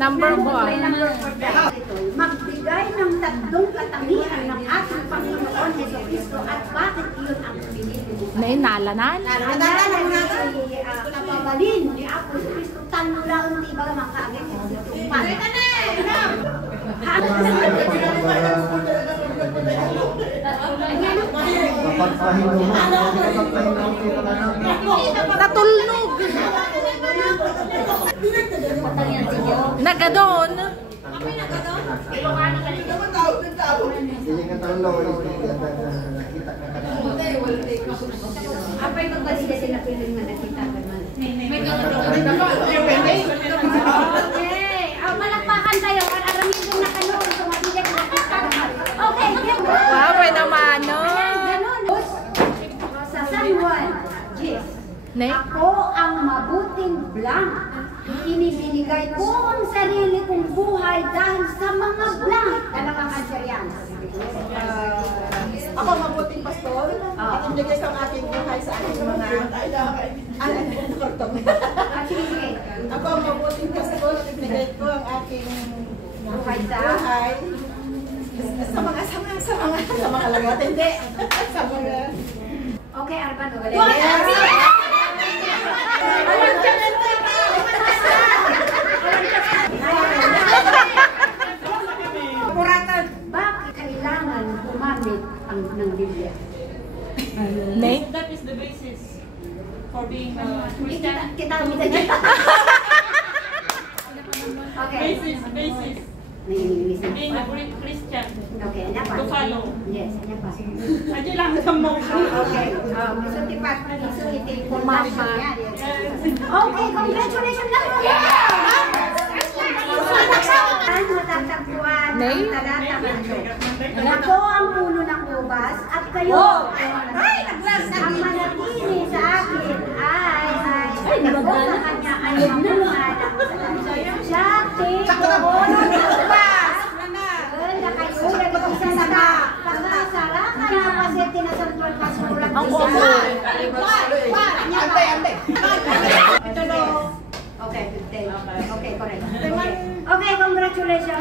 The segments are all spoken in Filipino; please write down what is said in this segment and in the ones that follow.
Number 1. Magbigay ng tatlong katangian ng ating Panginoon Jesucristo at bakit yun ang pinili mo? Nainalanan? Nababalin ni Apo Jesucristo tanulaon di ba makaagay mo? Natulog! Nagadon! Apa yung pagbalila sila piling na nakita ka man? Malakpakan tayo. Aramin kong nakanoon. Sumabili ka nakita ka man. Okay. Wow, pwede naman, no? Sa San Juan, yes. Ako ang mabuting blank. Inibinigay ko ang sarili kong buhay dahil sa mga blank. Talagang answer yan. Ako mabuting pastor, at ibigay ko ang aking buhay sa aking mga Ako ang mabuting pastor, at ibigay ko ang aking buhay sa mga lagat. Hindi. Sa mga... Okay, Arban. Bakit kailangan gumamit ng Biblia? That is the basis for being a Christian. Kita. Okay. Basis. Being a Christian. Okay, ano pa? To follow. Yes, ano pa? Aja lang sa motion. Okay. Isulti pa. Isulti po mama. Okay, congratulations na po! Matatagpuan ang talata ng Ako ang puno ng ubas at kayo ang manatili sa akin ay ako sa kanya ay mamungalang siya puno ng ubas na kayo nag-isa na pagkasarakan na kasi tinasantuan ka sa ulang Ante. ito no. Okay, 15. Okay, correct. Okay, congratulations.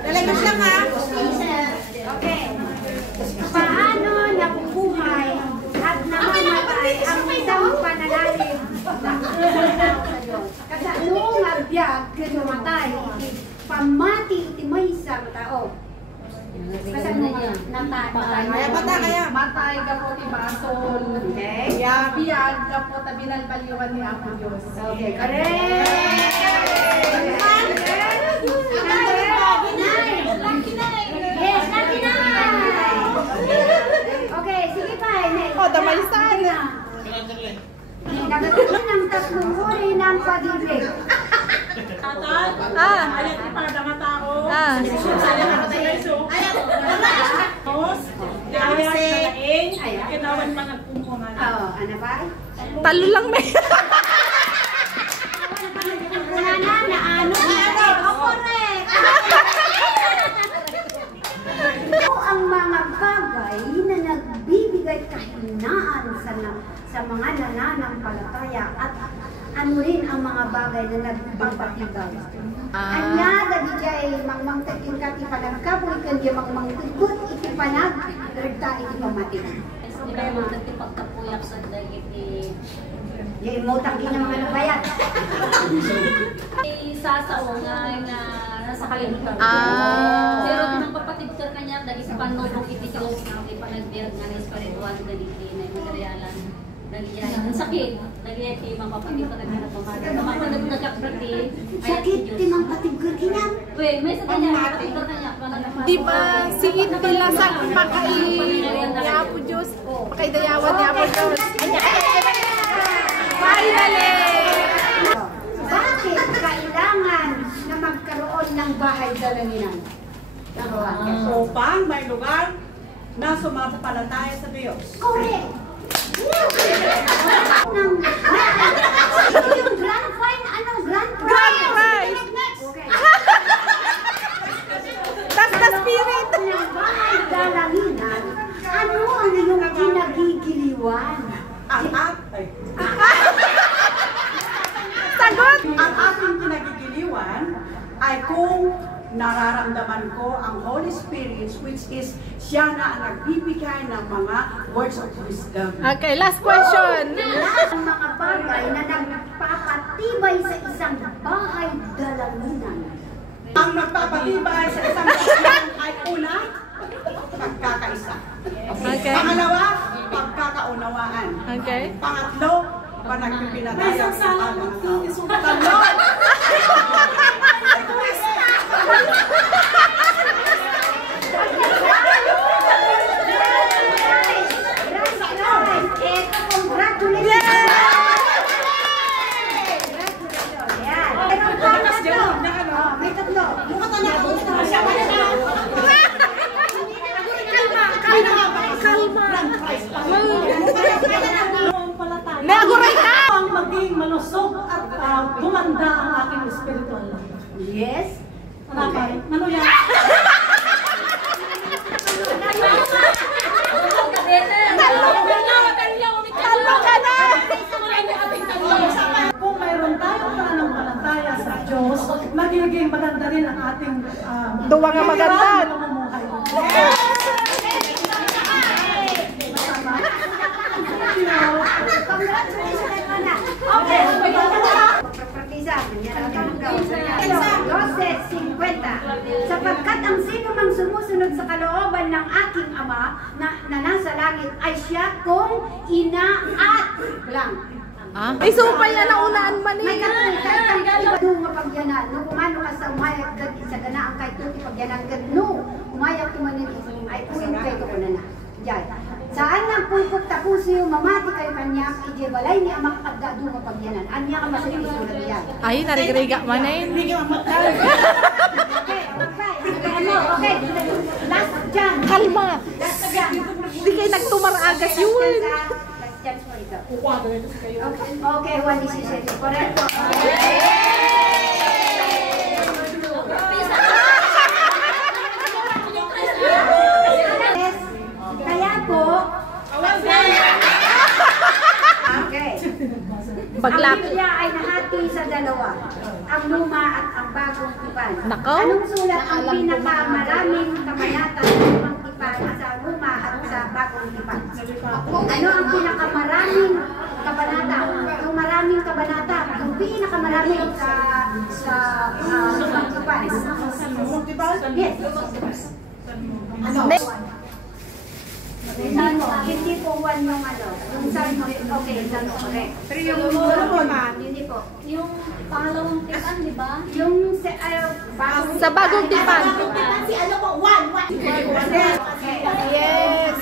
Talagang lang ha. Okay. Paano nabubuhay at namamatay ang isang pananalig ng tao sa Diyos? Kasi noong nagbiag, kinamatay, pamati iti may sa tao. Kasi Matay ka po ti Basol. Okay. Biyag ka po ta binalbaliwan ni Apo Diyos. Okay, correct! Yes, 99! Okay, sige pa. Damalisan. Nagatuloy ng tatlong uri ng pag-ibig. Ayan si para mga tao. Kinawan pa nagpumpungan. Oo, ano ba? Talo lang may. Nagpumpunan na ano? Correct! Ito ang mga bagay na nagbibigay kahinaan sa mga nananampalataya at ano rin ang mga bagay na nagpapatigaw. Anya dagi jay mangmang tatingkat ipanagkapoy kan di mangmang ikut iti panag regta iti pamati. Di ba yung mga pagkapuyak sa dagiti Di mo tanggi ng mga nabayat. Sasao nga nasa kalimutan. Pero tinang papatid ka kanya dagi sa panulong iti Diyos na ipanagbiag nga ng espiritual dagiti na materialan. Nagyay ang sakit. Nagyay ti mapapatid ka kanya na pamagay. Mapanag nagkaprati. Sakit ti mang patigod kinam. Wait, may sa kanya papatid ka kanya. Di ba sigit nila sa pakai ni Apo Diyos? Pakaidayawan ni Apo Diyos. Finally! Bakit kailangan na magkaroon ng bahay dalangin? Upang may lugar na sumasampalataya sa Diyos. Correct! nararamdaman ko ang Holy Spirit, which is siya na ang nagbibigay ng mga words of wisdom. Okay, last question. Ang mga bagay na nagpapatibay sa isang bahay dalangin. Ang nagpapatibay sa isang bahay ay una, pagkakaisa. Okay. Pangalawa, pagkakaunawaan. Okay. Pangatlo, panagpipinatayan sa agang tao. Tatlo, Naguray ka! Ang maging malusog at gumanda ang aking spiritual life. Yes. Ano yan? Talo ka na! Kung mayroon tayong pananampalataya sa Diyos, magiging maganda rin ang ating Duwa nga maganda. pamumuhay. Congratulations, Ana. Okay. Joseph 50. Sapagkat ang sino mang sumusunod sa kalooban ng aking Ama na nasa langit ay siya kong ina at lang. Ah? Ay, supay na naunaan man May eh. katulad nga pagyanan. No, kumano ka sa umayag gad sa ganaan kay tuti pagyanan gad no. Umayag tumanin ay puin kay ko na na. Diyan. Saan nang pulpok tapusiyo mamati kayo kanya ije balay ni amak agdadu nga pagyanan. Anya ka masisulat diyan. Ay, narigriga man eh. Okay. Last dyan. Kalma. Last dyan. Hindi kayo nagtumaragas yun. Last chance mo ito. Okay, 1:17. Correcto. Yes. Kaya po, okay. Baglak. Ang Biblia ay nahati sa dalawa, ang luma at ang bagong tipan. Nako. Anong sulat ang pinakamaraming kabanata sa lumang tipan at sa luma at sa bagong tipan? Ano ang pinakamaraming kabanata? Yung maraming kabanata, yung pinakamaraming sa lumang tipan. Yes. Hindi po one yung ano, yung Salmo, okay, Salmo, correct. Pero yung hindi po. Yung pangalawang tipan, di ba? Yung Sa bagong tipan. si ano po, one. Yes.